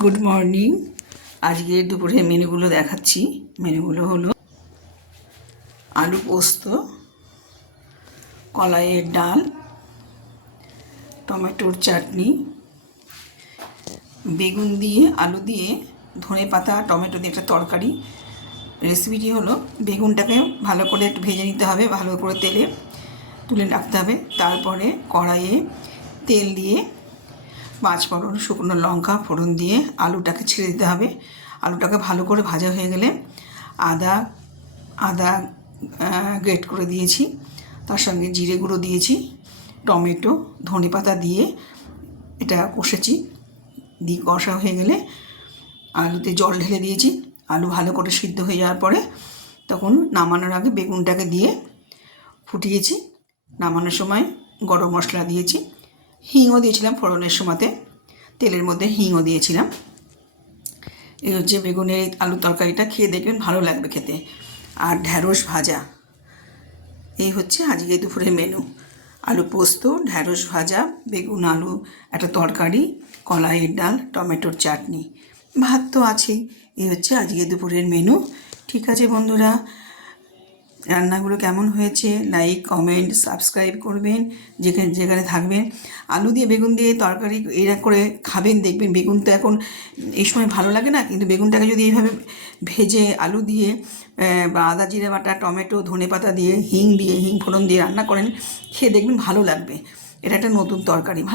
Good morning. আজকে দুপুরে মেনুগুলো দেখাচ্ছি। মেনুগুলো হলো আলু পোস্ত, কলাইয়ের ডাল, টমেটোর চাটনি, বেগুন দিয়ে আলু দিয়ে ধনে পাতা টমেটো দিয়ে একটা তরকারি। রেসিপিটি হলো বেগুনটাকে ভালো করে একটু ভেজে নিতে হবে, ভালো করে তেলে তুলে রাখতে হবে। তারপরে কড়াইয়ে তেল দিয়ে পাঁচফোড়ন, শুকনো লঙ্কা ফোড়ন দিয়ে আলুটাকে ছেড়ে দিতে হবে। আলুটাকে ভালো করে ভাজা হয়ে গেলে আদা আদা গ্রেট করে দিয়েছি, তার সঙ্গে জিরে গুঁড়ো দিয়েছি, টমেটো ধনে পাতা দিয়ে এটা কষেছি। দিয়ে কষা হয়ে গেলে আলুতে জল ঢেলে দিয়েছি। আলু ভালো করে সিদ্ধ হয়ে যাওয়ার পরে তখন নামানোর আগে বেগুনটাকে দিয়ে ফুটিয়েছি। নামানোর সময় গরম মশলা দিয়েছি, হিংও দিয়েছিলাম ফোড়নের সময়তে, তেলের মধ্যে হিংও দিয়েছিলাম। এই হচ্ছে বেগুনের আলু তরকারিটা, খেয়ে দেখবেন ভালো লাগবে খেতে। আর ঢ্যাঁড়স ভাজা, এই হচ্ছে আজকে দুপুরের মেনু। আলু পোস্ত, ঢ্যাঁড়স ভাজা, বেগুন আলু একটা তরকারি, কলাইয়ের ডাল, টমেটোর চাটনি, ভাত তো আছেই। এই হচ্ছে আজকে দুপুরের মেনু। ঠিক আছে বন্ধুরা, রান্নাগুলো কেমন হয়েছে লাইক কমেন্ট সাবস্ক্রাইব করবেন যেখানে যেখানে থাকবেন। আলু দিয়ে বেগুন দিয়ে তরকারি এরা করে খাবেন, দেখবেন বেগুন তো এখন এই সময় ভালো লাগে না, কিন্তু বেগুনটাকে যদি এইভাবে ভেজে আলু দিয়ে বা আদা জিরে বাটা টমেটো ধনে পাতা দিয়ে হিং ফোড়ন দিয়ে রান্না করেন, খেয়ে দেখবেন ভালো লাগবে। এটা একটা নতুন তরকারি, ভালো